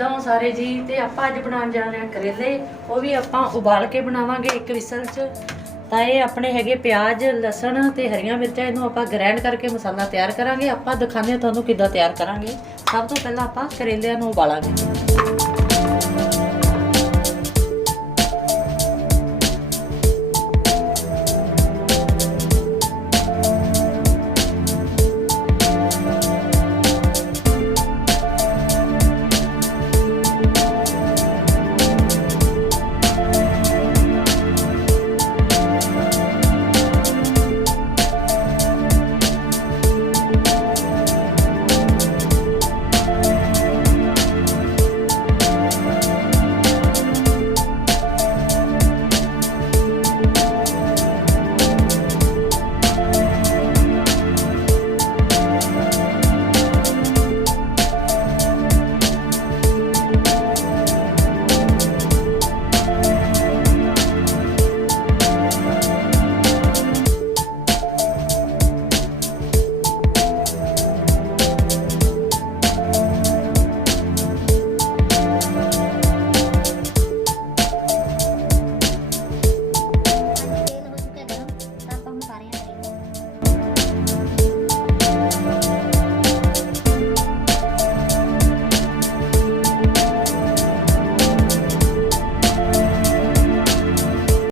ਕਿੱਦਾਂ ਹੋ ਸਾਰੇ ਜੀ, ਤੇ ਆਪਾਂ ਅੱਜ ਬਣਾਉਣ ਜਾ ਰਹੇ ਹਾਂ ਕਰੇਲੇ। ਉਹ ਵੀ ਆਪਾਂ ਉਬਾਲ ਕੇ ਬਣਾਵਾਂਗੇ ਇੱਕ ਵਿਸਲ 'ਚ। ਤਾਂ ਇਹ ਆਪਣੇ ਹੈਗੇ ਪਿਆਜ਼, ਲਸਣ ਤੇ ਹਰੀਆਂ ਮਿਰਚਾਂ, ਇਹਨੂੰ ਆਪਾਂ ਗ੍ਰਾਈਂਡ ਕਰਕੇ ਮਸਾਲਾ ਤਿਆਰ ਕਰਾਂਗੇ। ਆਪਾਂ ਦਿਖਾਉਂਦੇ ਹਾਂ ਤੁਹਾਨੂੰ ਕਿੱਦਾਂ ਤਿਆਰ ਕਰਾਂਗੇ। ਸਭ ਤੋਂ ਪਹਿਲਾਂ ਆਪਾਂ ਕਰੇਲਿਆਂ ਨੂੰ ਉਬਾਲਾਂਗੇ।